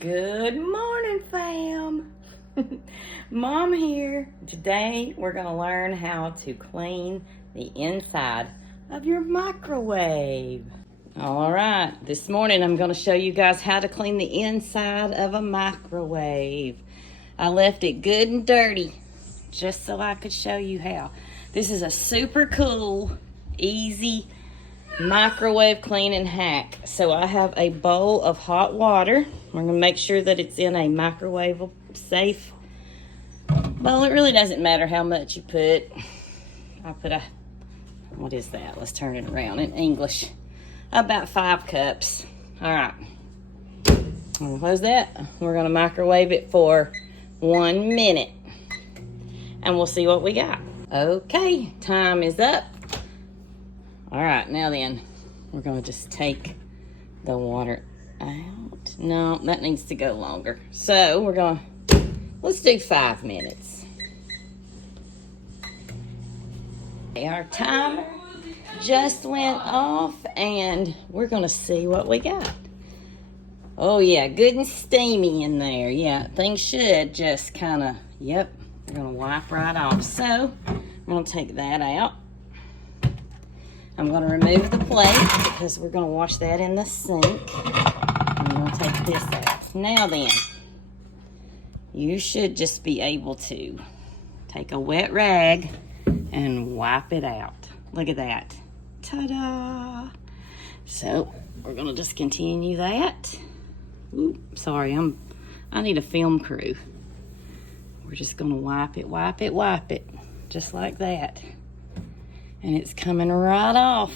Good morning, fam. Mom here. Today we're going to learn how to clean the inside of your microwave. All right, this morning I'm going to show you guys how to clean the inside of a microwave. I left it good and dirty just so I could show you how. This is a super cool, easy microwave cleaning hack. So I have a bowl of hot water. We're going to make sure that it's in a microwave safe bowl. It really doesn't matter how much you put. I put what is that? Let's turn it around in English. About 5 cups. All right. Close that. We're going to microwave it for 1 minute. And we'll see what we got. Okay, time is up. All right, now then, we're going to just take the water out. No, that needs to go longer. So we're going to, let's do 5 minutes. Okay, our timer just went off and we're going to see what we got. Oh yeah, good and steamy in there. Yeah, things should just kind of, yep, we're going to wipe right off. So I'm going to take that out. I'm going to remove the plate because we're going to wash that in the sink. I'm going to take this out. Now then, you should just be able to take a wet rag and wipe it out. Look at that. Ta-da! So, we're going to just continue that. Ooh, sorry, I need a film crew. We're just going to wipe it, just like that. And it's coming right off.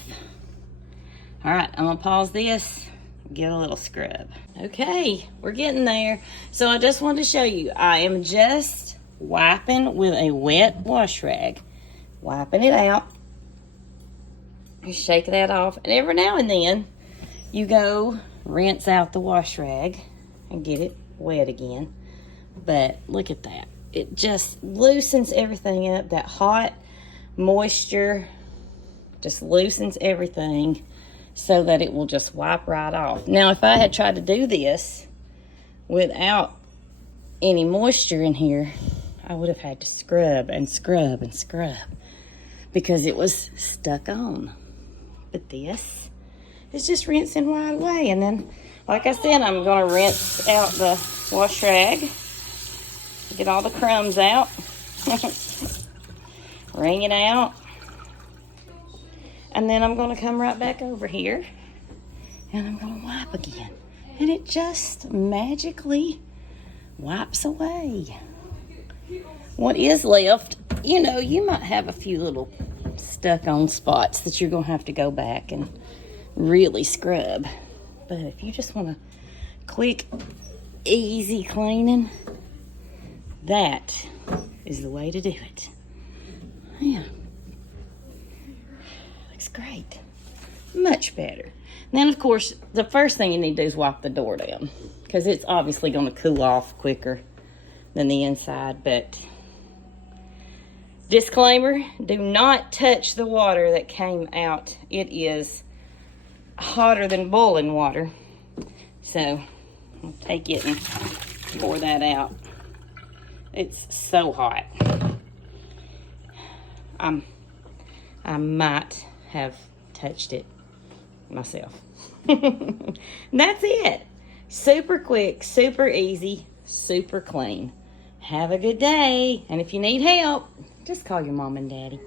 All right, I'm gonna pause this, get a little scrub. Okay, we're getting there. So I just wanted to show you, I am just wiping with a wet wash rag. Wiping it out. You shake that off. And every now and then, you go rinse out the wash rag and get it wet again. But look at that. It just loosens everything up. That hot moisture just loosens everything so that it will just wipe right off. Now, if I had tried to do this without any moisture in here, I would have had to scrub and scrub and scrub because it was stuck on. But this is just rinsing right away. And then, like I said, I'm going to rinse out the wash rag, get all the crumbs out, wring it out. And then I'm going to come right back over here and I'm going to wipe again. And it just magically wipes away. What is left, you might have a few little stuck on spots that you're going to have to go back and really scrub. But if you just want a quick, easy cleaning, that is the way to do it. Yeah. Great. Much better. And then, of course, the first thing you need to do is wipe the door down because it's obviously going to cool off quicker than the inside. But disclaimer, do not touch the water that came out. It is hotter than boiling water. So I'll take it and pour that out. It's so hot. I might have touched it myself. That's it. Super quick, super easy, super clean. Have a good day. And if you need help, just call your mom and daddy.